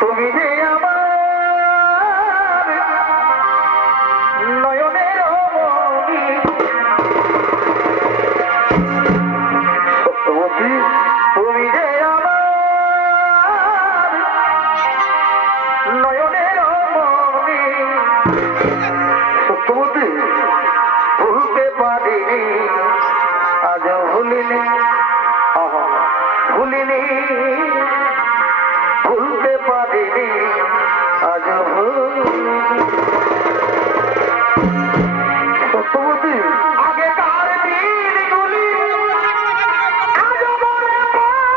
তুমি যে আমার নয়নের মণি সত্যবতী তুমি যে আমার নয়নের মণি সত্যবতী ভুলতে পারিনি আজ ভুলিনি ভুলিনি ভুলতে পারিনি আজ সত্যবতী আগেকার দিনগুলি আজ মনে পড়ে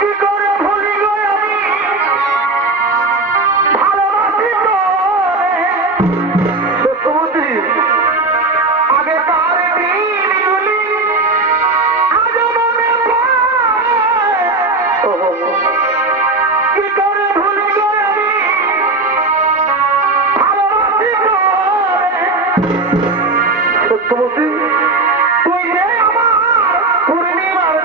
কি করে ভুলি গো আমি ভালোবাসি তোরে সত্যবতী আগেকার দিনগুলি আজ মনে পড়ে কি করে ভুলি গো আমি ভালোবাসি তোরে সত্যবতী তুই যে আমার পূর্ণিমার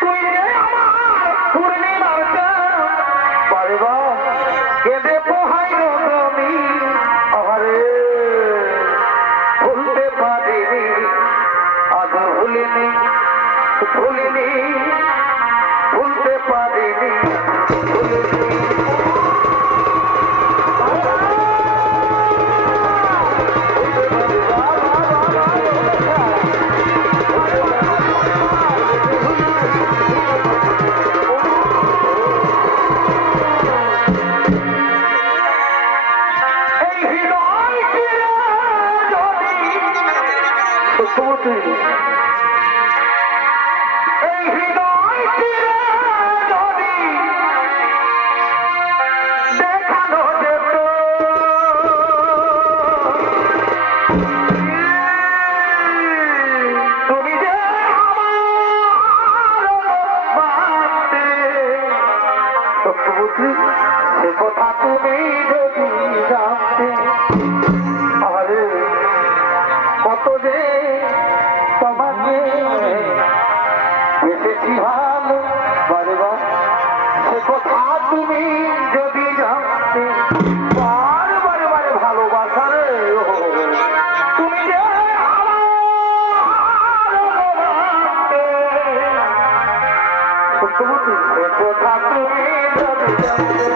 তুই যে আমার পূর্ণিমার বারবা কেঁদে পোহাইল তুমি আরে ভুলতে পারিনি আজ ভুলিনি ভুলিনি ভুলতে পারিনি ভুলিনি এই হৃদয় চিরে যদি সত্যবতী এই হৃদয় চিরে যদি দেখানো যেত তুমি যে আমার বাঁধতে সত্যবতী সে কথা তুমি যদি জানতে আরে কত যে তোমাকে বেঁচেছি ভালো বারবা সে কথা তুমি যদি জানতে বারবার বারে ভালোবাসা রে তুমি যে সত্যবতী সে কথা তুমি যদি জানতে